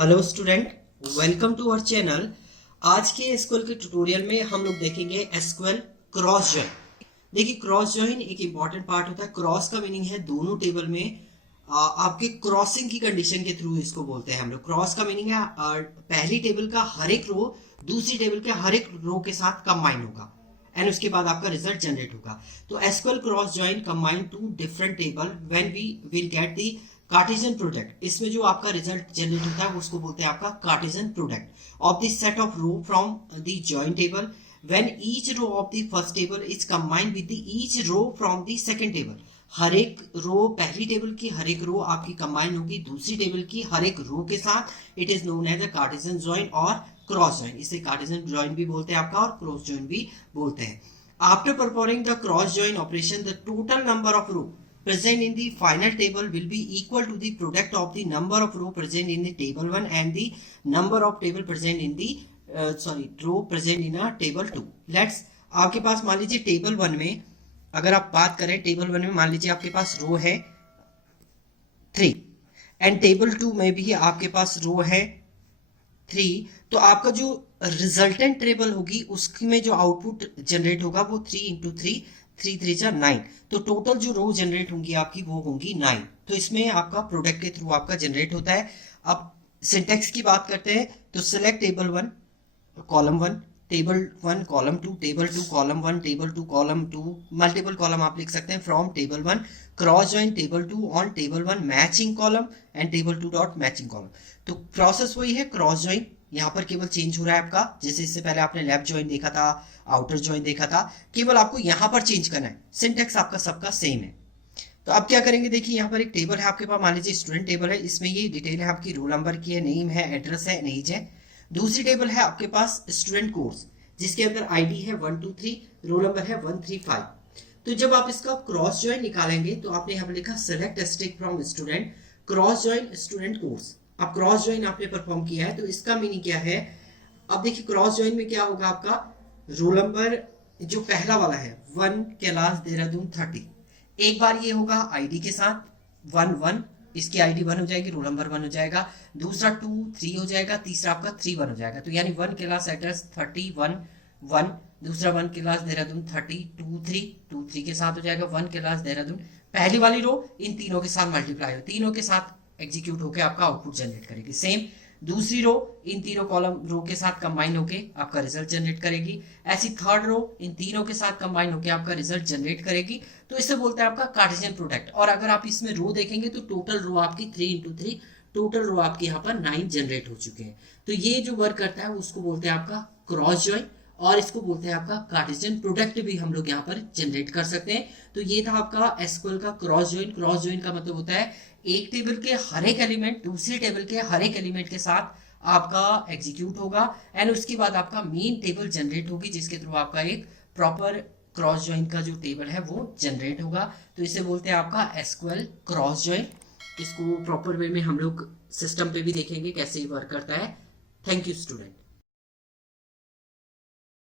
Hello student, welcome to our channel. आज के SQL के ट्यूटोरियल में हम लोग देखेंगे एसक्यूएल क्रॉस जॉइन। देखिए, क्रॉस जॉइन एक इंपॉर्टेंट पार्ट होता है। क्रॉस का मीनिंग है दोनों टेबल में आपके क्रॉसिंग की कंडीशन के थ्रू इसको बोलते हैं हम लोग। क्रॉस का मीनिंग है पहली टेबल का हर एक रो दूसरी टेबल के हर एक रो के साथ कंबाइन होगा एंड उसके बाद आपका रिजल्ट जनरेट होगा। तो SQL cross join combine two different table when we will get the Cartesian product. इसमें जो आपका रिजल्ट जनरेट होता है उसको बोलते हैं आपका Cartesian product of the set of row from the join table when each row of the first table is combined with the each row from the second table. हर एक रो, पहली table की हर एक रो आपकी कंबाइन होगी दूसरी table की हर एक रो के साथ। It is known as a Cartesian join और क्रॉस जॉइन। इसे कार्टेशियन जॉइन भी बोलते हैं आपका और क्रॉस जॉइन भी बोलते हैं। After performing the cross join operation the total number of row present in the final table will be equal to the product of the number of row present in the table 1 and the number of table present in the row present in a table 2. Let's आपके पास मान लीजिए table 1 में, अगर आप बात करें table 1 में मान लीजिए आपके पास रो है 3 एंड टेबल 2 में भी आपके पास रो है 3। तो आपका जो रिजल्टेंट टेबल होगी उसमें जो आउटपुट जनरेट होगा वो 3 इंटू 3, 3 3 जा 9। तो टोटल जो रो जनरेट होंगी आपकी वो होंगी 9। तो इसमें आपका प्रोडक्ट के थ्रू आपका जनरेट होता है। अब सिंटेक्स की बात करते हैं तो select table 1 column 1, table 1 column 2, table 2 column 1, table 2 column 2, multiple column आप लिख सकते हैं from table 1, cross join table 2 on table 1 matching column and table 2 dot matching column. तो प्रोसेस वही है, क्रॉस जॉइन। यहाँ पर केवल चेंज हो रहा है आपका, जैसे इससे पहले आपने लेफ्ट जॉइन देखा था, आउटर जॉइन देखा था, केवल आपको यहाँ पर चेंज करना है। सिंटेक्स आपका सबका सेम है। तो अब क्या करेंगे, देखिए यहाँ पर एक टेबल है आपके पास, मान लीजिए स्टूडेंट टेबल है। इसमें ये डिटेल है आपकी, रोल नंबर की है, नेम है, एड्रेस है, एज है। दूसरी टेबल है आपके पास स्टूडेंट कोर्स, जिसके अंदर आईडी है 1 2 3, रोल नंबर है 135। तो जब आप इसका क्रॉस जॉइन निकालेंगे तो आपने यहाँ पर लिखा select stick from student cross join student course. अब क्रॉस जॉइन आपने परफॉर्म किया है तो इसका मीनिंग क्या है। अब देखिए क्रॉस जॉइन में क्या होगा, आपका रोल नंबर जो पहला वाला है 1 क्लास देहरादून 30, एक बार ये होगा आईडी के साथ 1 1, इसकी आईडी 1 हो जाएगी, रोल नंबर 1 हो जाएगा। दूसरा 2 3 हो जाएगा, तीसरा आपका 3 1 हो जाएगा। तो यानी 1 क्लास एड्रेस 30 1 1, दूसरा 1 क्लास देहरादून 30 2 3 के साथ हो जाएगा 1 क्लास देहरादून। पहली वाली रो इन तीनों के साथ मल्टीप्लाई हो, तीनों के साथ एग्जीक्यूट होकर आपका आउटपुट जनरेट करेगी। सेम दूसरी रो इन तीनों कॉलम रो के साथ कंबाइन होके आपका रिजल्ट जनरेट करेगी। ऐसी थर्ड रो इन तीनों के साथ कंबाइन होके आपका रिजल्ट जनरेट करेगी। तो इसे बोलते हैं आपका कार्टेशियन प्रोडक्ट। और अगर आप इसमें रो देखेंगे तो टोटल रो आपकी 3 इंटू 3, टोटल रो आपके यहाँ पर 9 जनरेट हो चुके हैं। तो ये जो वर्क करता है उसको बोलते हैं आपका क्रॉस जॉइन और इसको बोलते हैं आपका कार्टेशियन प्रोडक्ट भी हम लोग यहाँ पर जनरेट कर सकते हैं। तो ये था आपका एसक्यूएल का क्रॉस जॉइन। क्रॉस जॉइन का मतलब होता है एक टेबल के हर एक एलिमेंट दूसरी टेबल के हर एक एलिमेंट के साथ आपका एग्जीक्यूट होगा एंड उसके बाद आपका मेन टेबल जनरेट होगी, जिसके थ्रू आपका एक प्रॉपर क्रॉस जॉइन का जो टेबल है वो जनरेट होगा। तो इसे बोलते हैं आपका एसक्यूएल क्रॉस जॉइन। इसको प्रॉपर वे में हम लोग सिस्टम पे भी देखेंगे कैसे वर्क करता है। Thank you student.